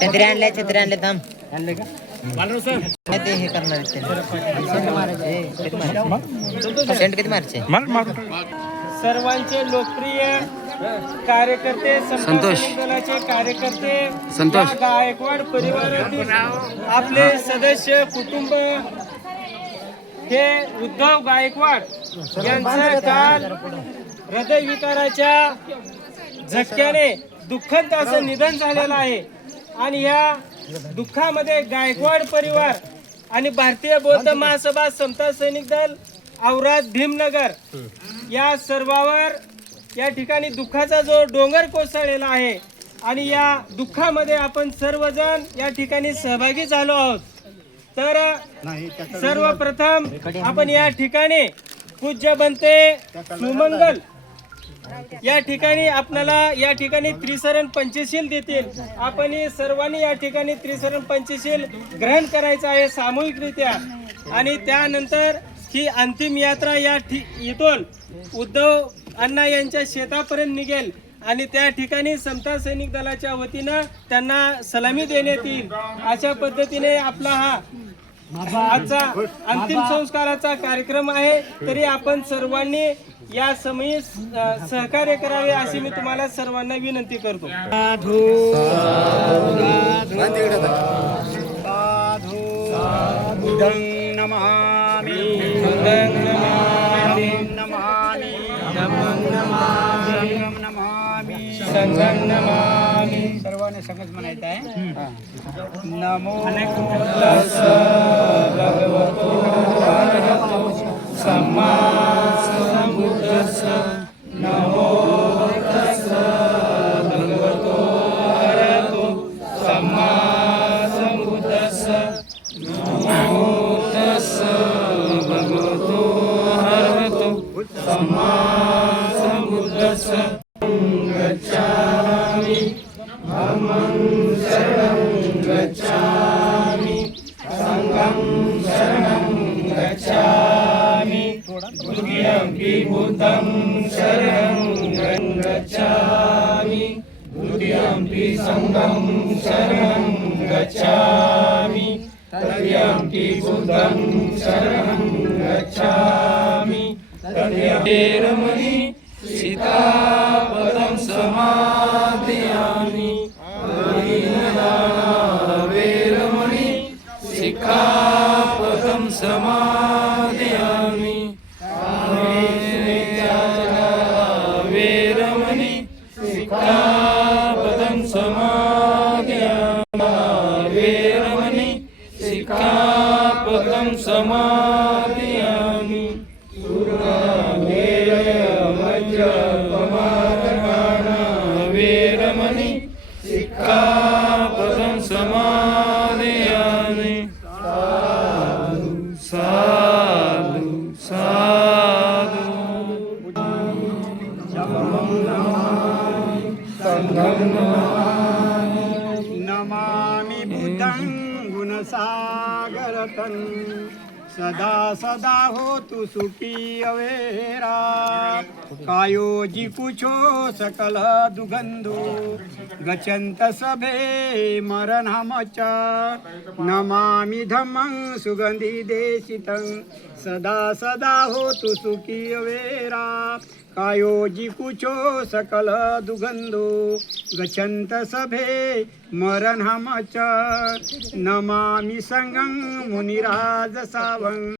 छत्री आणले थांब आणले का ते हे करणार सेंट किती मारचे सर्वांचे लोकप्रिय कार्यकर्ते संतोष दलाचे कार्यकर्ते संतोष गायकवाड परिवारातील आपले सदस्य कुटुंब हे उद्धव गायकवाड यांचं काल हृदयविकाराच्या झटक्याने दुःखद असं निधन झालेलं आहे आणि या दुःखामध्ये गायकवाड परिवार आणि भारतीय बौद्ध महासभा समता सैनिक दल औराद भीमनगर या सर्वावर या ठिकाणी दुःखाचा जो डोंगर कोसळलेला आहे आणि या दुःखामध्ये आपण सर्वजण या ठिकाणी सहभागी झालो आहोत। तर सर्वप्रथम आपण या ठिकाणी पूज्य बनते सुमंगल या ठिकाणी आपल्याला या ठिकाणी त्रिसरण पंचशील देतील। आपण सर्वांनी या ठिकाणी त्रिसरण पंचशील ग्रहण करायचं आहे सामूहिकरित्या आणि त्यानंतर ही अंतिम यात्रा या इथून उद्धव अण्णा यांच्या शेतापर्यंत निघेल आणि त्या ठिकाणी समता सैनिक दलाच्या वतीनं त्यांना सलामी देण्यात येईल। अशा पद्धतीने आपला हा आजचा अंतिम संस्काराचा कार्यक्रम आहे। तरी आपण सर्वांनी या समयी सहकार्य करावे अशी मी तुम्हाला सर्वांना विनंती करतो। संगम नमामि सर्वांनी संगत म्हणायचं आहे। नमो तस्स भगवतो अरहतो सम्मा संबुद्धस्स नमो तस्स भगवतो अरहतो सम्मा संबुद्धस्स नमो तस्स भगवतो अरहतो सम्मा संबुद्धस्स गच्छामि धम्मं शरणं गच्छामि संघं शरणं गच्छामि द्वितीयंपि बुद्धं शरणं गच्छामि द्वितीयंपि संघं शरणं गच्छामि तृतीयंपि बुद्धं शरणं गच्छामि तृतीयंपि सीतापदं समादयामि वेरमणि सिक्खापदं समादयामि वेरमणि सिक्खापदं समादयामि वेरमणि सिक्खापदं समादयामि वेरमणि सिक्खापदं समादयामि साधु साधु नमामि बुद्धं गुणसागरतं सदा सदा होतु सुखी अवेरा कायोजी कुछो सकल दुगंधो गच्छन्त सभे मरणमच नमामि धम्मं सुगंधि देशितं सदा सदा होतु सुखी अवेरा कायोजी कुछो सकल दुगंधो गच्छन्त सभे मरणमच नमामि संगं मुनिराज सावं